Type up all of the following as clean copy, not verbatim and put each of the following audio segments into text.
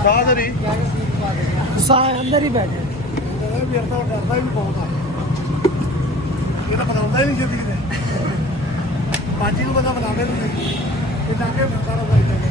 ਉਸਤਾਦ ਹਰੀ ਅੰਦਰ ਹੀ ਬੈਠੇ ਵੀਰ ਤਾਂ ਡਰਦਾ ਹੀ ਬਹੁਤ ਆ ਇਹ ਤਾਂ ਬਣਾਉਂਦਾ ਹੀ ਨਹੀਂ ਜਲਦੀ ਕਿਤੇ ਬਾਜੀ ਨੂੰ ਬੰਦਾ ਬਣਾਵੇ ਤੁਸੀਂ ਇਹ ਤਾਂ ਕਿ ਸਰਕਾਰਾਂ ਦਾ ਇਦਾਂ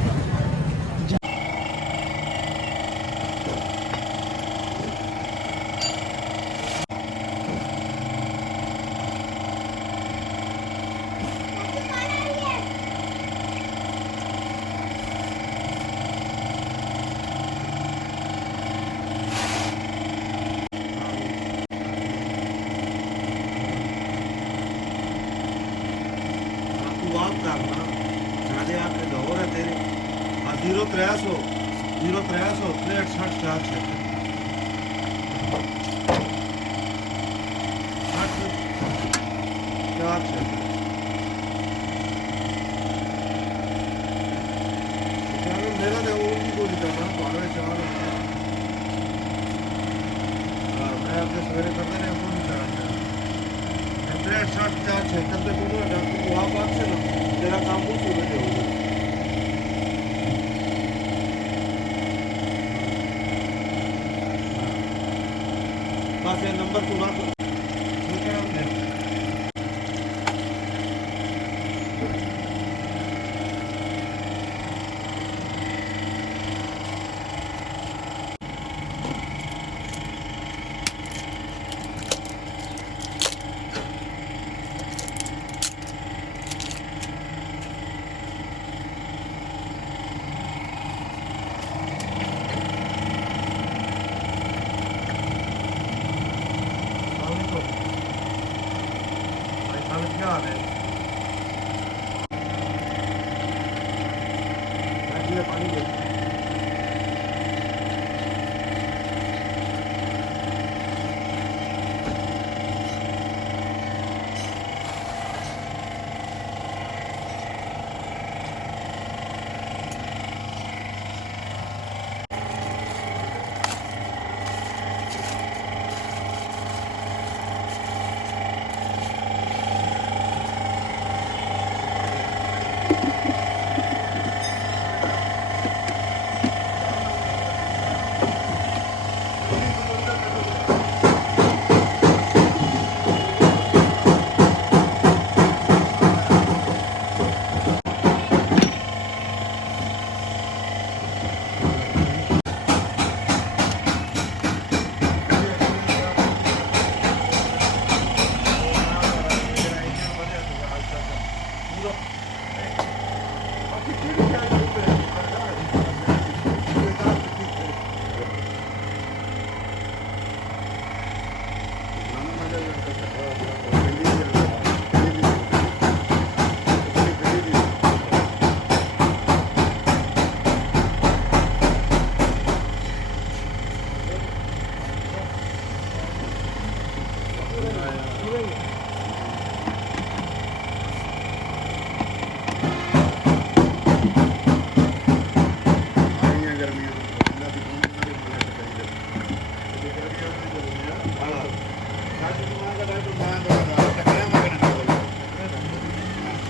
आप करना साढ़े 8 के दौर है तेरे 0300 63 4 6 4 6 मेरा तो और भी कोई करना पावे चार मैं अपने सवेरे करते रहे फोन करना 63 4 6 करते तू डॉक्टर आप से ना तेरा काम बहुत सुबह हो गया बस ये नंबर तू ना क्या है पानी दे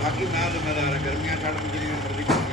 बाकी मैं जिम्मेदार है गर्मियां छड़ गुजरी